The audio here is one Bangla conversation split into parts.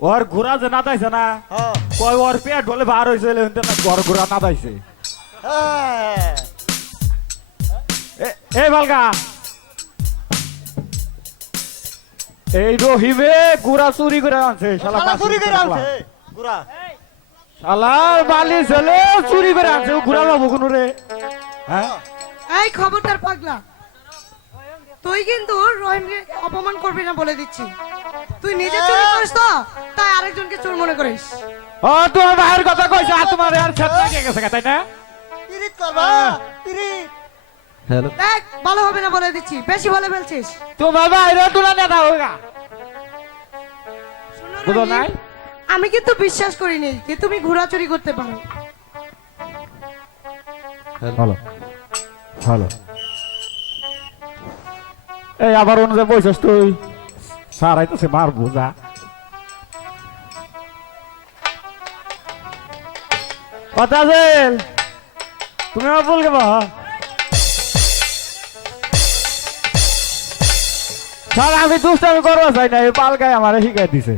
ওর ঘোড়া যে না দাইছে না হ্যাঁ। কয় ওর পেট বলে বার হয়েছে ঘর ঘোড়া না দাইছে হ্যাঁ। এ- এই বালকা এই রহিবে গুড়া চুরি করে আনছে শালা চুরি করে আনছে গুড়া শালা বালি ছেলে চুরি করে আনছে ঘুরা পাবো কোনো রে। হ্যাঁ? এই খবরদার পাগলা তুই কিন্তু রহিমকে অপমান করবি না বলে দিচ্ছি। তুই নিজে চুরি করিস তো? তাই আরেকজনকে চোর মনে করিস। ও তোমার ভাইয়ের কথা কইছে আর তোমার আর ছেদ লাগে গেছে তাই না? পিরিত করবা পিরিত হ্যালো। দেখ ভালো হবে না বলে দিচ্ছি বেশি বলে ফেলছিস। তোমার ভাইয়ের তুলা নেতা হোগা শোনো বুঝো নাই? আমি কিন্তু বিশ্বাস করিনি যে তুমি ঘোড়া চুরি করতে পারো। Hello hello. এই আবার অনুযায়ী বইছস তুই? স্যার আইতেছে মার বোঝা। অতাজেল তুমি আমার বলকে বা স্যার আমি দুষ্টামি করব চাই না এই পালকায় আমার শিখাই দিছে।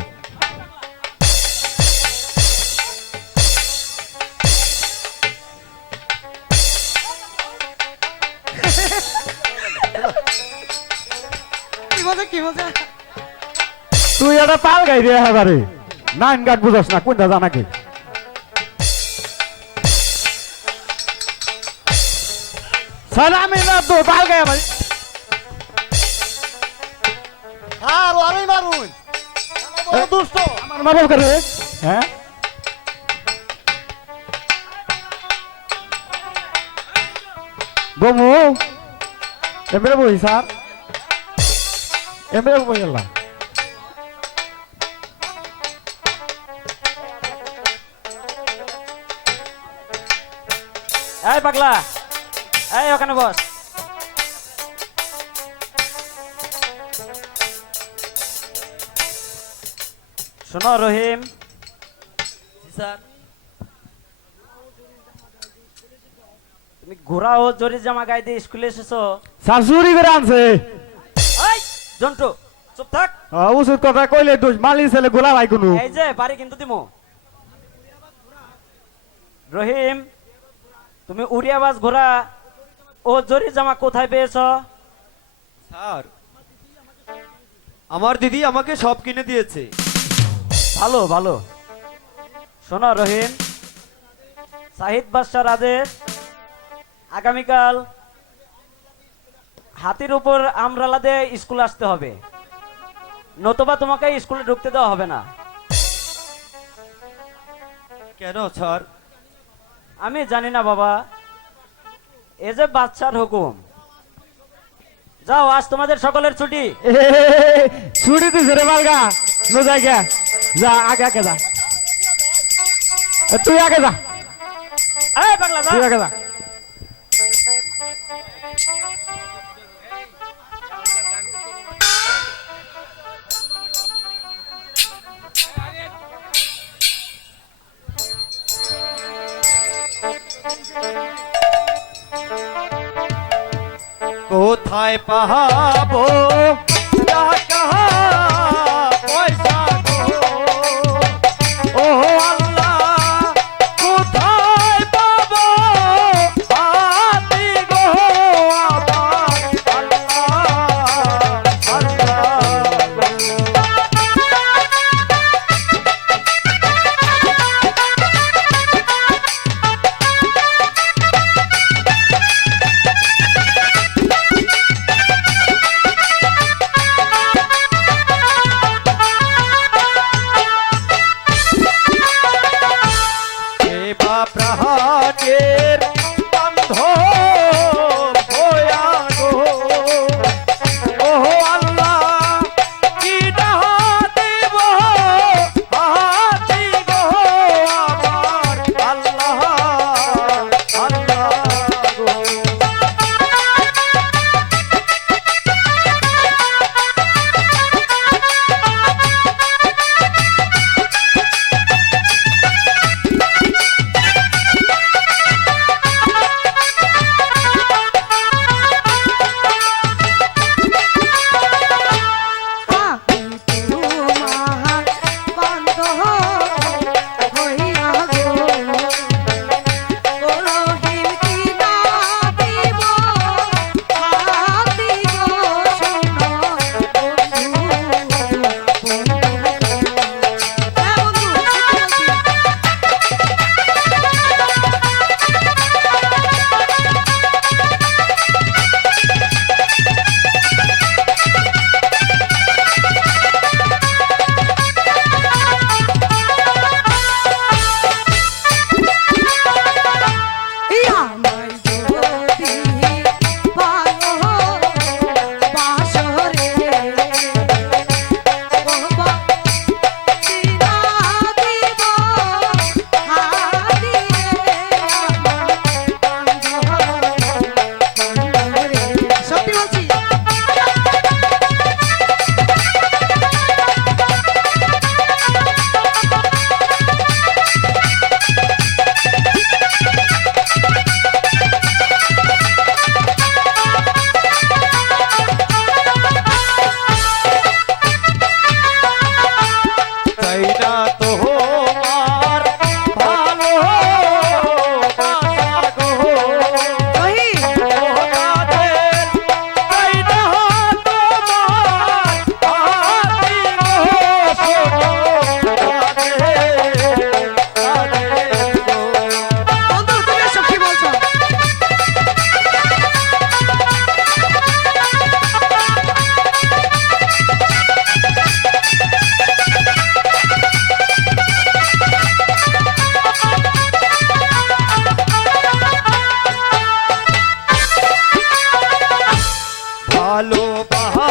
কি মজা কি মজা? তুই এটা পাল গাই রে এবারে নাইন গাট বুঝাস না কোনটা জানা কি? সালামি না তো পাল গাই আমার। আর আমি মারুন। দুষ্ট। আমার মারব করে হ্যাঁ? বমু এমরে বই স্যার এমরে বই আল্লাহ এই পাগলা এই ওখানে বস। শোনো রহিম তুমি ঘোড়া ও জরি জামা গায়ে দিয়ে স্কুলে এসেছ? স্যার চুরি করে আনছে। এই জন্টু চুপ থাক। উচিত কথা কইলে দোষ মালি ছেলে গোলা ভাই কোনো। এই যে বাড়ি কিন্তু দিমু। রহিম তুমি উড়িয়াবাজ ঘোড়া ও জরি জামা কোথায় পেয়েছ? স্যার আমার দিদি আমাকে সব কিনে দিয়েছে। ভালো ভালো। শোনো রহিম সাহিদ বাদশার আদেশ আগামীকাল হাতির উপর আমরালা দিয়ে স্কুল আসতে হবে। নতুবা তোমাকে স্কুলে ঢুকতে দেওয়া হবে না। কেন স্যার? আমি জানি না বাবা। এ যে বাচ্চার হুকুম। যাও আজ তোমাদের সকলের ছুটি। ছুটি দিছে রে বালগা গে। যা আগে আগে যা। তুই আগে যা। আগে যা। কোথায় ভালো পাহা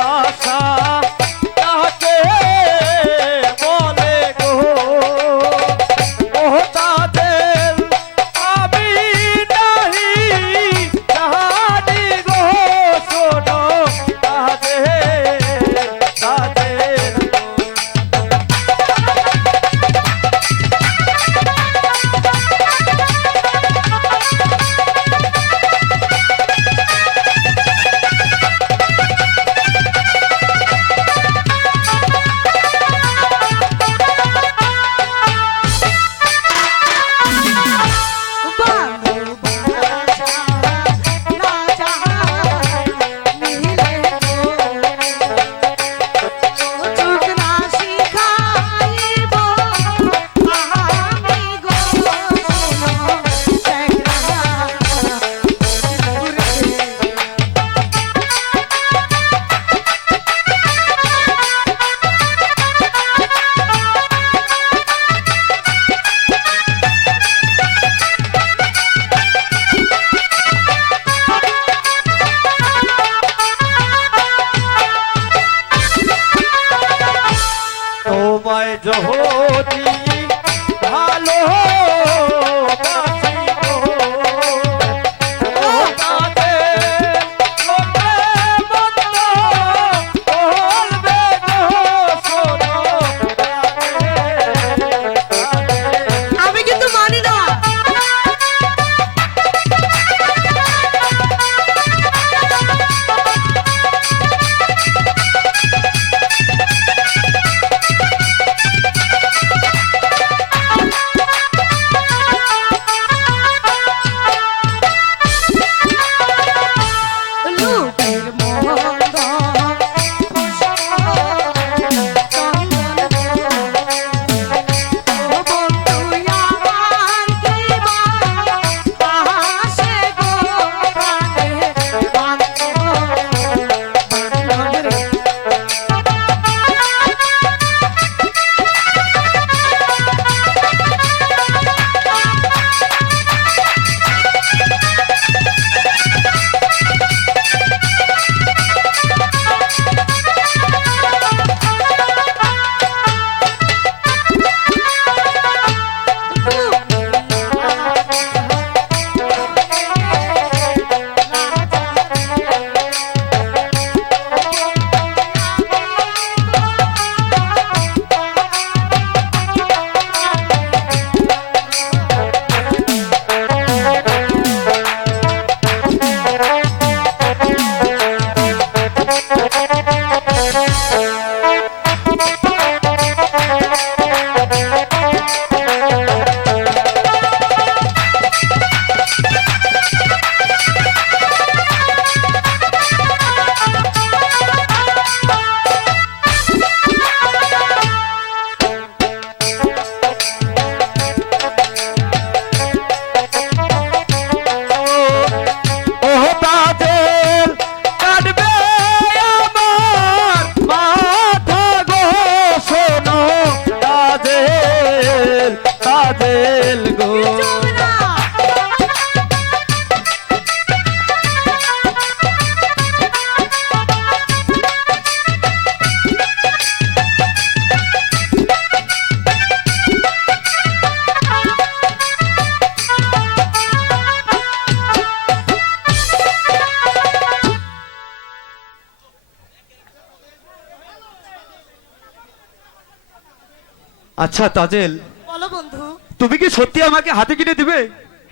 আচ্ছা তাজেল। বলো বন্ধু। তুমি কি সত্যি আমাকে হাতে কিনে দিবে?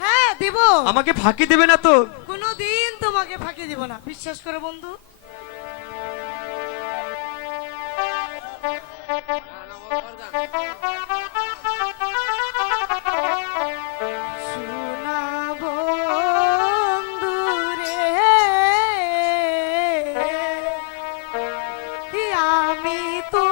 হ্যাঁ দেব। আমাকে ফাঁকি দেবে না তো? কোনোদিন তোমাকে ফাঁকি দেব না। বিশ্বাস করো বন্ধু। আমি তো